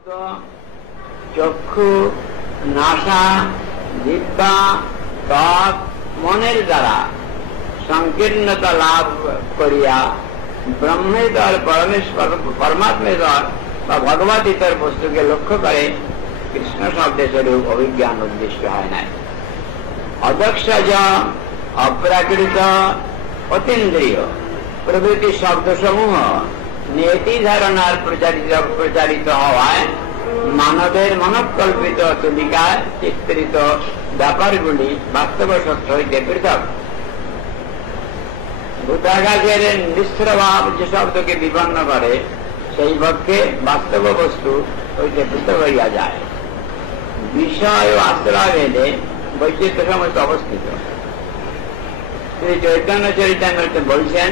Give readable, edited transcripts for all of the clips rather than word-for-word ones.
শব্দ চক্ষু, নাসা, জিহ্বা, ত্বক, মনের দ্বারা সংকীর্ণতা লাভ করিয়া ব্রহ্মেতর পরমাত্মেতর বা ভগবতীতর বস্তুকে লক্ষ্য করে কৃষ্ণ শব্দের স্বরূপ অভিজ্ঞান উদ্দিষ্ট হয় নাই। অদক্ষজ, অপ্রাকৃত, অতীন্দ্রিয় প্রভৃতি শব্দসমূহ নিয়তি ধারণার প্রচারিত হওয়ায় মানবের মনকল্পিত তুলিকায় চিত্রিত ব্যাপারগুলি বাস্তব সত্য হইতে পৃথক। ভূতাকাশের মিশ্রভাব যে শব্দকে বিপন্ন করে সেই পক্ষে বাস্তব বস্তু হইতে পৃথক হইয়া যায়। বিষয় ও আশ্রয়ভেদে বৈচিত্র্য সমস্ত অবস্থিত। শ্রী চৈতন্য চরিতামৃতে বলছেন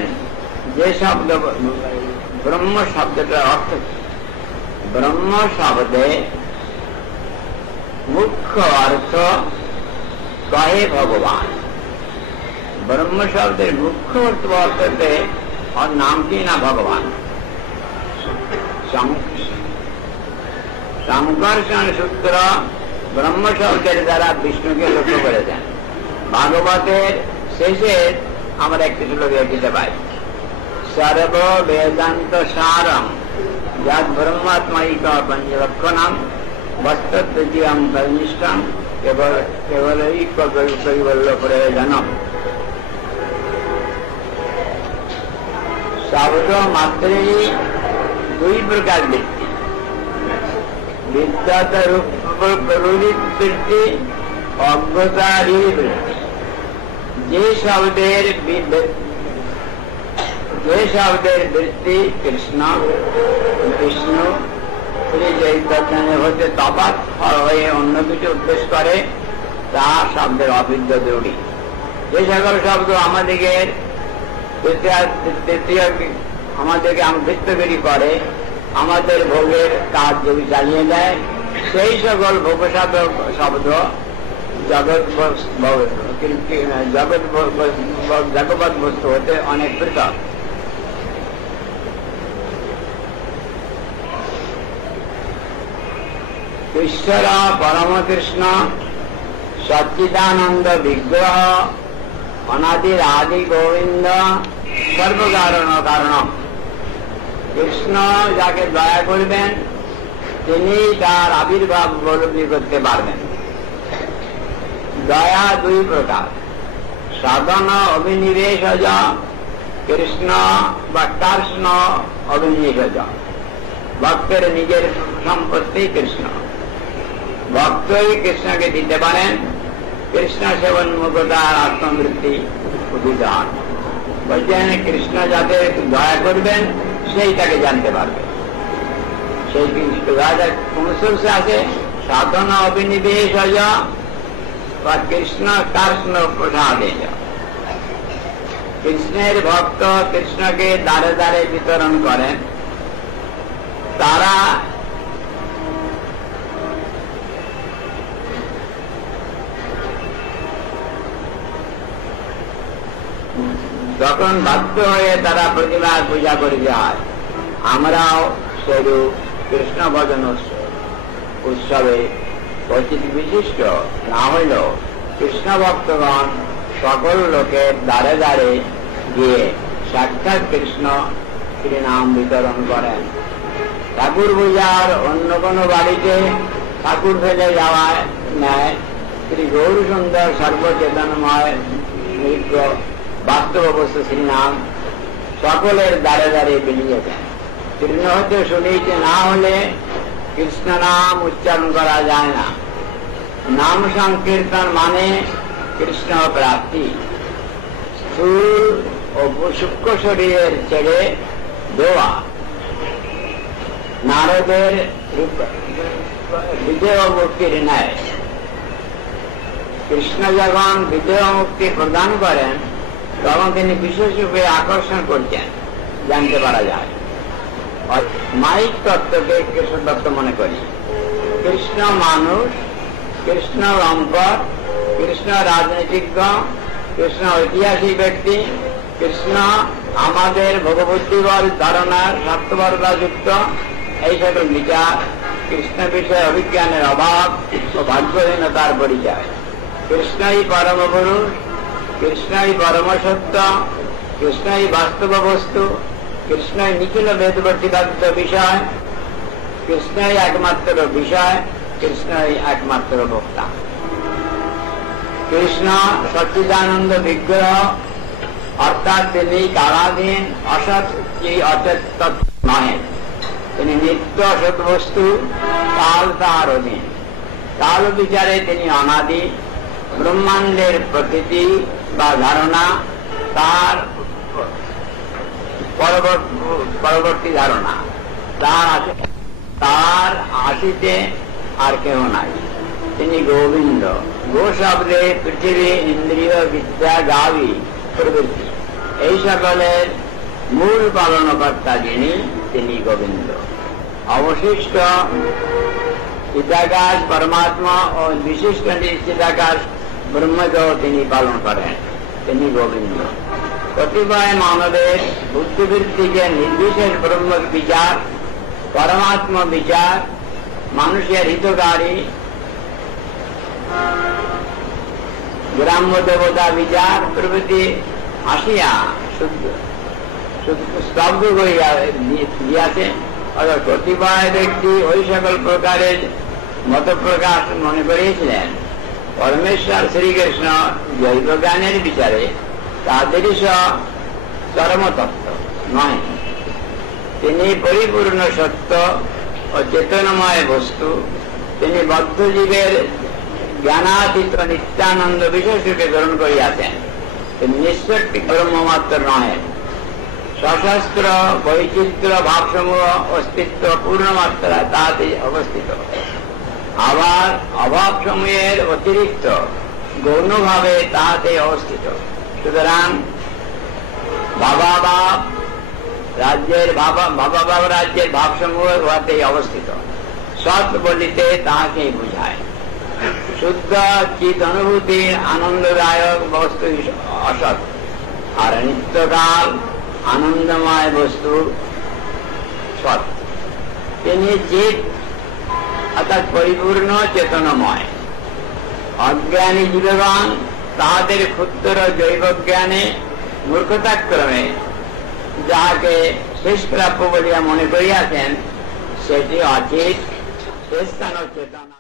যে শব্দ ব্রহ্ম শব্দটার অর্থ কি? ব্রহ্ম শব্দে মুখ্য অর্থ কহে ভগবান। ব্রহ্ম শব্দের মুখ্য অর্থতে ওর নাম কি না ভগবান। সংকর্ষণ সূত্র ব্রহ্ম শব্দের দ্বারা বিষ্ণুকে লক্ষ্য করেছেন। ভাগবতের শেষে আমরা একটি শ্লোক দিতে পাই, সর্ব বেদান্ত সারম যদ ব্রহ্মাত্মাইক পঞ্চলক্ষণম বস্তদ্বিতীয়ম পরনিষ্ঠম কেবলৈক কৈবল্য প্রয়োজনম। শব্দ মাত্রেই দুই প্রকার বৃত্তি, বিদ্যত বৃত্তি, অজ্ঞতারই বৃত্তি। যে শব্দের বৃত্তি কৃষ্ণ, বিষ্ণু, শ্রী চৈতন্য হতে তফাৎ হয়ে অন্য কিছু উদ্দেশ্য করে তা শব্দের অবিদ্য দৃঢ়ী। যে সকল শব্দ আমাদেরকে আমৃত্যুগিরি করে, আমাদের ভোগের কাজ যদি চালিয়ে দেয়, সেই সকল ভোগসাধক শব্দ জগৎ বস্তু হতে অনেক পৃথক। ঈশ্বর পরমকৃষ্ণ সচ্চিদানন্দ বিগ্রহ অনাদির আদি গোবিন্দ সর্বকারণ কারণ। কৃষ্ণ যাকে দয়া করবেন তিনি তার আবির্ভাব উপলব্ধি করতে পারবেন। দয়া দুই প্রকার, সাধন অভিনিবেশজ কৃষ্ণ বা কৃষ্ণ অভিনিবেশজ। ভক্তের নিজের সম্পত্তি কৃষ্ণ, ভক্তই কৃষ্ণকে দিতে পারেন। কৃষ্ণ সেবন মুখতার আত্মবৃত্তি উদিদান বলছেন, কৃষ্ণ যাতে দয়া করবেন সেই তাকে জানতে পারবে। সেই কোন সোর্সে আছে, সাধন অভিনিবেশজ বা কৃষ্ণ কৃষ্ণ প্রসাদে। কৃষ্ণের ভক্ত কৃষ্ণকে দ্বারে দ্বারে বিতরণ করেন। তারা যখন বাধ্য হয়ে তারা প্রতিবার পূজা করে যায়, আমরাও সেরূপ কৃষ্ণ ভজন উৎসবে পরিচিত বিশিষ্ট না হইলেও কৃষ্ণ ভক্তগণ সকল লোকের দ্বারে দ্বারে গিয়ে সাক্ষাৎ কৃষ্ণ শ্রীনাম বিতরণ করেন। ঠাকুর পূজার অন্য কোনো বাড়িতে ঠাকুর ফেলে যাওয়ায় নেয় শ্রী গৌর সুন্দর সর্বচেতনময় নৃত্য বাস্তব অবস্থা শ্রীনাম সকলের দ্বারে দ্বারে বেরিয়েছেন। কৃষ্ণ হতে শুনেছে না হলে কৃষ্ণ নাম উচ্চারণ করা যায় না। নাম সংকীর্তন মানে কৃষ্ণ প্রাপ্তি। স্থূল ও সূক্ষ্ম শরীরের ছেড়ে দেওয়া নারদের বিদেহ মুক্তির ন্যায়। কৃষ্ণ যখন বিদেহ মুক্তি প্রদান করেন তখন তিনি বিশেষ রূপে আকর্ষণ করছেন, জানতে পারা যায়। মাইক তত্ত্বকে কৃষ্ণ তত্ত্ব মনে করি। কৃষ্ণ মানুষ, কৃষ্ণ রম্পর, কৃষ্ণ রাজনীতিজ্ঞ, কৃষ্ণ ঐতিহাসিক ব্যক্তি, কৃষ্ণ আমাদের ভগবতী বল ধারণার স্বার্থপরতা যুক্ত, এই সকল বিচার কৃষ্ণ বিষয়ে অভিজ্ঞানের অভাব ও ভাগ্যহীনতার পরিচয়। কৃষ্ণই পরম পুরুষ, কৃষ্ণই পরম সত্য, কৃষ্ণই বাস্তব বস্তু, কৃষ্ণই নিখিল বেদ প্রতিপাদ্য বিষয়, কৃষ্ণই একমাত্র বিষয়, কৃষ্ণই একমাত্র ভোক্তা। কৃষ্ণ সচ্চিদানন্দ বিগ্রহ, অর্থাৎ তিনি কালাধীন অসৎ অচেতন নহেন। তিনি নিত্য অসৎ বস্তু, কাল তাহার অধীন। কাল বিচারে তিনি অনাদি। ব্রহ্মাণ্ডের প্রতীতি বা ধারণা তার পরবর্তী ধারণা, তার আসিতে আর কেহ নাই। তিনি গোবিন্দ। গো শব্দে পৃথিবী, ইন্দ্রিয়, বিদ্যা, গাবি প্রভৃতি এই সকলের মূল পালনকর্তা যিনি, তিনি গোবিন্দ। অবশিষ্ট চিদাকাশ পরমাত্মা ও বিশিষ্ট চিদাকাশ ব্রহ্মকেও তিনি পালন করেন, তিনি গোবিন্দ। কতিপয় মানবের বুদ্ধিবৃত্তিকে নির্বিশেষ ব্রহ্ম বিচার, পরমাত্ম বিচার, মানুষের হিতকারী গ্রাম্য দেবতা বিচার প্রভৃতি আসিয়া স্তব্ধ করিয়া দিয়াছে। কতিপয় ব্যক্তি ওই সকল প্রকারের মত প্রকাশ মনে করিয়েছিলেন পরমেশ্বর শ্রীকৃষ্ণ জৈব জ্ঞানের বিচারে তাদেরই চরমতত্ত্ব নয়। তিনি পরিপূর্ণ সত্য ও চেতনময় বস্তু। তিনি বদ্ধজীবের জ্ঞানাতীত নিত্যানন্দ বিশেষকে গ্রহণ করিয়াছেন। তিনি নিঃশক্তি ব্রহ্মমাত্র নহেন। সশস্ত্র বৈচিত্র্য ভাবসমূহ অস্তিত্ব পূর্ণমাত্রা তাতে অবস্থিত। আবার অভাবসমূহের অতিরিক্ত গৌণভাবে তাহাতে অবস্থিত। সুতরাং ভাবাভাব রাজ্যের ভাবসমূহ উহাতেই অবস্থিত। সৎ বলিতে তাহাকেই বুঝায়। শুদ্ধ চিত অনুভূতির আনন্দদায়ক বস্তু অসৎ, আর নিত্যকাল আনন্দময় বস্তু সৎ। তিনি চিত অর্থাৎ পরিপূর্ণ চেতনময়। অজ্ঞানী জীবগণ তাহাদের ক্ষুদ্র জৈব জ্ঞানে মূর্খতাক্রমে যাহাকে শেষ প্রাপ্য বলিয়া মনে করিয়াছেন, সেটি অচিত, শেষ স্থান চেতনা।